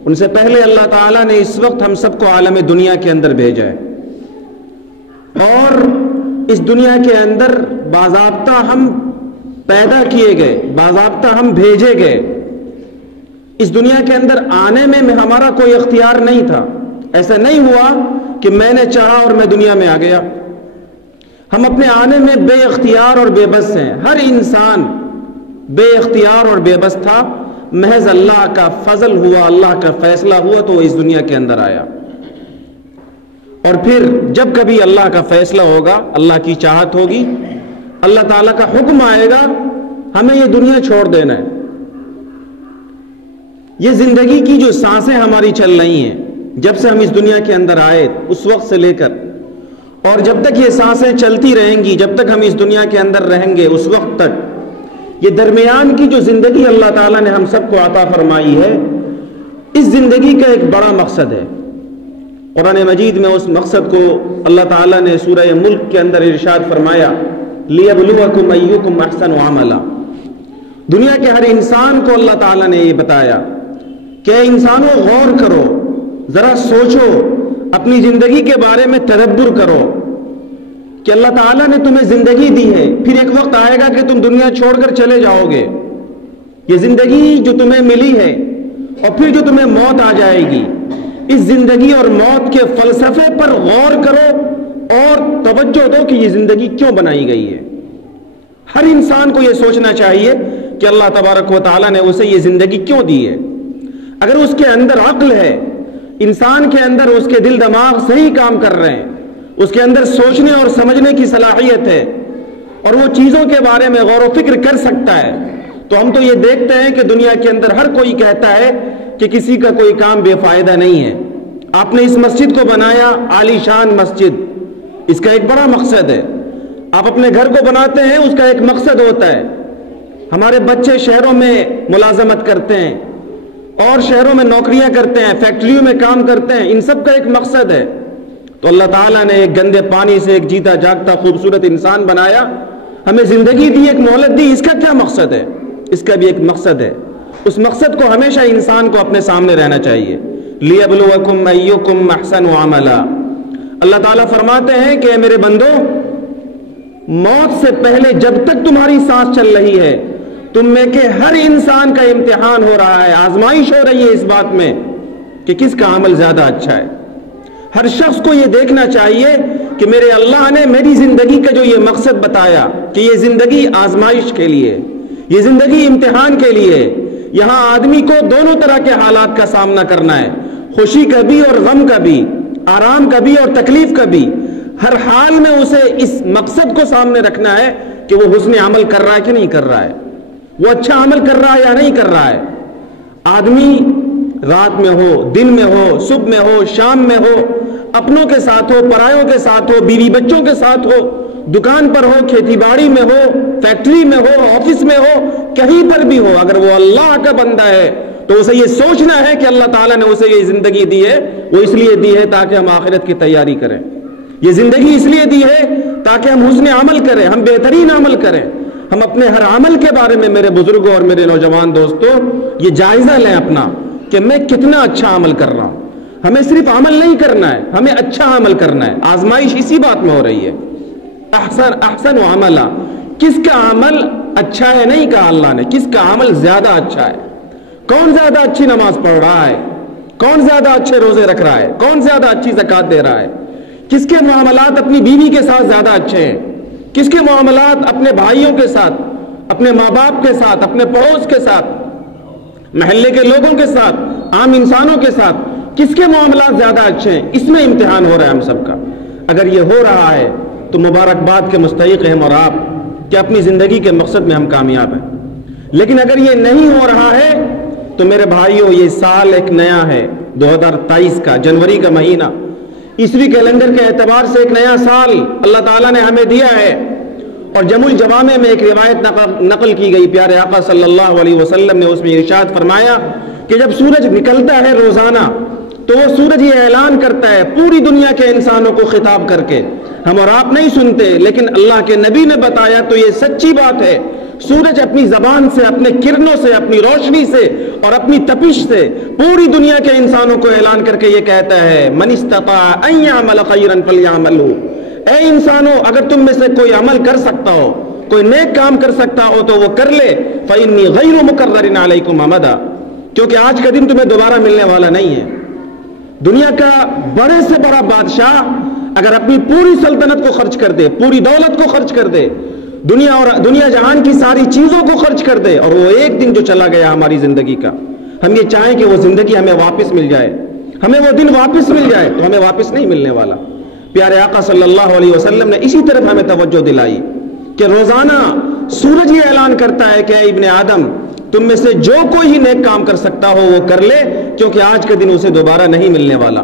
ان سے پہلے اللہ تعالیٰ نے اس وقت ہم سب کو عالم دنیا کے اندر بھیجا ہے، اور اس دنیا کے اندر باضابطہ ہم پیدا کیے گئے، باضابطہ ہم بھیجے گئے۔ اس دنیا کے اندر آنے میں ہمارا کوئی اختیار نہیں تھا۔ ایسا نہیں ہوا کہ میں نے چاہا اور میں دنیا میں آ گیا۔ ہم اپنے آنے میں بے اختیار اور بے بس ہیں۔ ہر انسان بے اختیار اور بے بس تھا، محض اللہ کا فضل ہوا، اللہ کا فیصلہ ہوا تو وہ اس دنیا کے اندر آیا۔ اور پھر جب کبھی اللہ کا فیصلہ ہوگا، اللہ کی چاہت ہوگی، اللہ تعالیٰ کا حکم آئے گا، ہمیں یہ دنیا چھوڑ دینا ہے۔ یہ زندگی کی جو سانسیں ہماری چل رہی ہیں، جب سے ہم اس دنیا کے اندر آئے اس وقت سے لے کر، اور جب تک یہ سانسیں چلتی رہیں گی، جب تک ہم اس دنیا کے اندر رہیں گے اس وقت تک، یہ درمیان کی جو زندگی اللہ تعالیٰ نے ہم سب کو عطا فرمائی ہے، اس زندگی کا ایک بڑا مقصد ہے۔ قرآن مجید میں اس مقصد کو اللہ تعالیٰ نے سورہ ملک کے اندر ارشاد فرمایا، لِيَبْلُوَكُمْ أَيُّكُمْ أَحْسَنُ عَمَلًا۔ دنیا کے ہر انسان کو اللہ تعالیٰ نے یہ بتایا کہ انسانوں غور کرو، ذرا سوچو، اپنی زندگی کے بارے میں تدبر کرو کہ اللہ تعالیٰ نے تمہیں زندگی دی ہے، پھر ایک وقت آئے گا کہ تم دنیا چھوڑ کر چلے جاؤ گے۔ یہ زندگی جو تمہیں ملی ہے اور پھر جو تمہیں موت آ جائے گی، اس زندگی اور موت کے فلسفے پر غور کرو اور توجہ دو کہ یہ زندگی کیوں بنائی گئی ہے۔ ہر انسان کو یہ سوچنا چاہیے کہ اللہ تبارک و تعالیٰ نے اسے یہ زندگی کیوں دی ہے۔ اگر اس کے اندر عقل ہے، انسان کے اندر اس کے دل دماغ صحیح کام کر رہے ہیں، اس کے اندر سوچنے اور سمجھنے کی صلاحیت ہے، اور وہ چیزوں کے بارے میں غور و فکر کر سکتا ہے، تو ہم تو یہ دیکھتے ہیں کہ دنیا کے اندر ہر کوئی کہتا ہے کہ کسی کا کوئی کام بے فائدہ نہیں ہے۔ آپ نے اس مسجد کو بنایا، عالی شان مسجد، اس کا ایک بڑا مقصد ہے۔ آپ اپنے گھر کو بناتے ہیں، اس کا ایک مقصد ہوتا ہے۔ ہمارے بچے شہروں میں ملازمت کرتے ہیں اور شہروں میں نوکریاں کرتے ہیں، فیکٹریوں میں کام کرتے ہیں، ان سب کا ایک مقصد ہے۔ تو اللہ تعالیٰ نے ایک گندے پانی سے ایک جیتا جاگتا خوبصورت انسان بنایا، ہمیں زندگی دی، ایک مہلت دی، اس کا کیا مقصد ہے؟ اس کا بھی ایک مقصد ہے۔ اس مقصد کو ہمیشہ انسان کو اپنے سامنے رہنا چاہیے۔ لِيَبْلُوَكُمْ أَيُّكُمْ أَحْسَنُ عَمَلًا۔ اللہ تعالیٰ فرماتے ہیں کہ اے میرے بندو، موت سے پہلے جب تک تمہاری سانس چل رہی ہے، تم میں کے ہر انسان کا امتحان ہو رہا ہے، آزمائش ہو رہی ہے اس بات میں کہ کس کا عمل زیادہ اچھا ہے۔ ہر شخص کو یہ دیکھنا چاہیے کہ میرے اللہ نے میری زندگی کا جو یہ مقصد بتایا کہ یہ زندگی آزمائش کے لیے، یہ زندگی امتحان کے لیے، یہاں آدمی کو دونوں طرح کے حالات کا سامنا کرنا ہے، خوشی کا بھی اور غم کا بھی، آرام کا بھی اور تکلیف کا بھی۔ ہر حال میں اسے اس مقصد کو سامنے رکھنا ہے کہ وہ حسن عمل کر رہا ہے کہ نہیں کر رہا ہے، وہ اچھا عمل کر رہا ہے یا نہیں کر رہا ہے۔ آدمی رات میں ہو، دن میں ہو، صبح میں ہو، شام میں ہو، اپنوں کے ساتھ ہو، پرایوں کے ساتھ ہو، بیوی بچوں کے ساتھ ہو، دکان پر ہو، کھیتی باڑی میں ہو، فیکٹری میں ہو، آفس میں ہو، کہیں پر بھی ہو، اگر وہ اللہ کا بندہ ہے تو اسے یہ سوچنا ہے کہ اللہ تعالیٰ نے اسے یہ زندگی دی ہے، وہ اس لیے دی ہے تاکہ ہم آخرت کی تیاری کریں۔ یہ زندگی اس لیے دی ہے تاکہ ہم حسن عمل کریں، ہم بہترین عمل کریں۔ ہم اپنے ہر عمل کے بارے میں میرے بزرگوں اور میرے نوجوان دوستوں یہ جائزہ لیں اپنا کہ میں کتنا اچھا عمل کر رہا ہوں۔ ہمیں صرف عمل نہیں کرنا ہے، ہمیں اچھا عمل کرنا ہے۔ آزمائش اسی بات میں ہو رہی ہے۔ احسن عملا، کس کا عمل اچھا ہے نہیں کہا اللہ نے، کس کا عمل زیادہ اچھا ہے۔ کون زیادہ اچھی نماز پڑھ رہا ہے، کون زیادہ اچھے روزے رکھ رہا ہے، کون زیادہ اچھی زکوٰۃ دے رہا ہے، کس کے معاملات اپنی بیوی کے ساتھ زیادہ اچھے ہیں، کس کے معاملات اپنے بھائیوں کے ساتھ، اپنے ماں باپ کے ساتھ، اپنے پڑوس کے ساتھ، محلے کے لوگوں کے ساتھ، عام انسانوں کے ساتھ کس کے معاملات زیادہ اچھے ہیں، اس میں امتحان ہو رہا ہے ہم سب کا۔ اگر یہ ہو رہا ہے تو مبارکباد کے مستحق ہیں اور آپ کہ اپنی زندگی کے مقصد میں ہم کامیاب ہیں۔ لیکن اگر یہ نہیں ہو رہا ہے تو میرے بھائیوں، یہ سال ایک نیا ہے، 2023 کا جنوری کا مہینہ، عیسوی کیلنڈر کے اعتبار سے ایک نیا سال اللہ تعالیٰ نے ہمیں دیا ہے۔ اور جم الجوامع میں ایک روایت نقل کی گئی، پیارے آقا صلی اللہ علیہ وسلم نے اس میں ارشاد فرمایا کہ جب سورج نکلتا ہے روزانہ تو وہ سورج یہ اعلان کرتا ہے پوری دنیا کے انسانوں کو خطاب کر کے. ہم اور آپ نہیں سنتے، لیکن اللہ کے نبی نے بتایا تو یہ سچی بات ہے. سورج اپنی زبان سے، اپنے کرنوں سے، اپنی روشنی سے اور اپنی تپش سے پوری دنیا کے انسانوں کو اعلان کر کے یہ کہتا ہے من استطاع ان یعمل خیرا فلیعملہ. اے انسانوں، اگر تم میں سے کوئی عمل کر سکتا ہو، کوئی نیک کام کر سکتا ہو تو وہ کر لے. فإنی غیر مقرر علیکم امدا، کیونکہ آج کا دن تمہیں دوبارہ ملنے والا نہیں ہے. دنیا کا بڑے سے بڑا بادشاہ اگر اپنی پوری سلطنت کو خرچ کر دے، پوری دولت کو خرچ کر دے، دنیا جہان کی ساری چیزوں کو خرچ کر دے، اور وہ ایک دن جو چلا گیا ہماری زندگی کا، ہم یہ چاہیں کہ وہ زندگی ہمیں واپس مل جائے، ہمیں وہ دن واپس مل جائے، تو ہمیں واپس نہیں ملنے والا. پیارے آقا صلی اللہ علیہ وسلم نے اسی طرف ہمیں توجہ دلائی کہ روزانہ سورج یہ اعلان کرتا ہے کہ اے ابن آدم، تم میں سے جو کوئی ہی نیک کام کر سکتا ہو وہ کر لے، کیونکہ آج کے دن اسے دوبارہ نہیں ملنے والا.